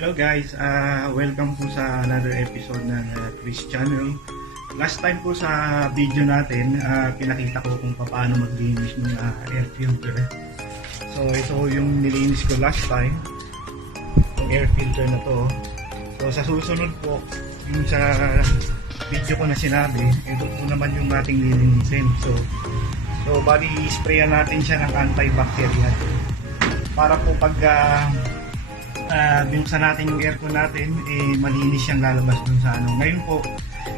Hello guys, welcome po sa another episode ng Chris Channel. Last time po sa video natin, pinakita ko kung paano maglinis ng air filter. So ito yung nilinis ko last time, yung air filter na to. So sa susunod po, yung sa video ko na sinabi, ito po naman yung ating lilinisin. So bali sprayan natin siya ng antibacterial para po pag binuksan natin yung aircon natin, malinis siyang lalabas dun sa ano. Ngayon po,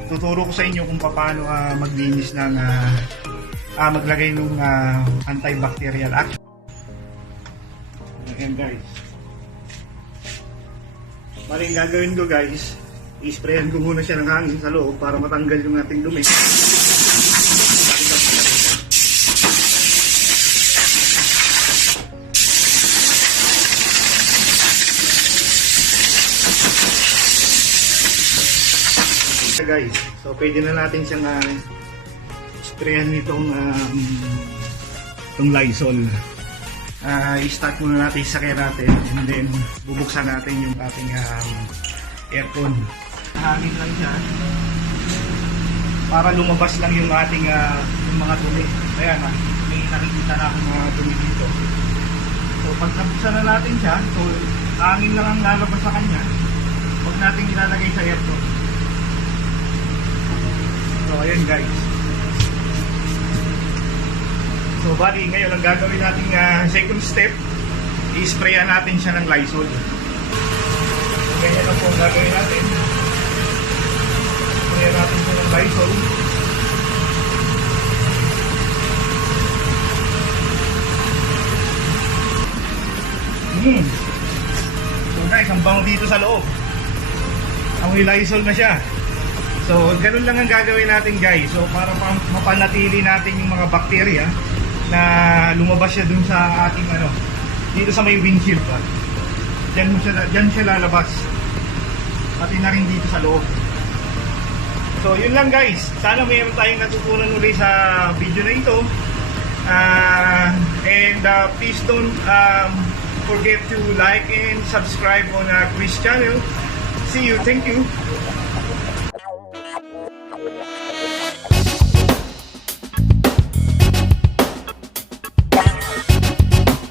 tuturo ko sa inyo kung paano maglinis ng maglagay ng antibacterial action. Ayan guys. Maling gagawin ko guys, i-sprayan ko muna siya ng hangin sa loob para matanggal yung ating dumi. Guys, so pwede na natin siyang sprayan nitong Lysol. I-start muna natin sa sakyan natin and then bubuksan natin yung ating aircon. Hangin lang siya para lumabas lang yung ating yung mga dumi. Ayan, may nakikita na akong mga dumi dito. So pag nabuksan na natin siya, so hangin lang ang lalabas sa kanya. Huwag natin ilalagay sa aircon. So ayan guys. So bali ngayon ang gagawin natin second step, i-sprayan natin siya ng Lysol. So ganyan lang po ang gagawin natin. Sprayan natin siya ng Lysol. So guys, ang bango dito sa loob. Amoy Lysol na siya. So, ganun lang ang gagawin natin guys. So, para mapanatili natin yung mga bakterya na lumabas siya dun sa ating dito sa may windshield pa. Diyan siya lalabas. Pati na rin dito sa loob. So, yun lang guys. Sana mayroon tayong natutunan ulit sa video na ito. Please don't forget to like and subscribe on Chris Channel. See you. Thank you.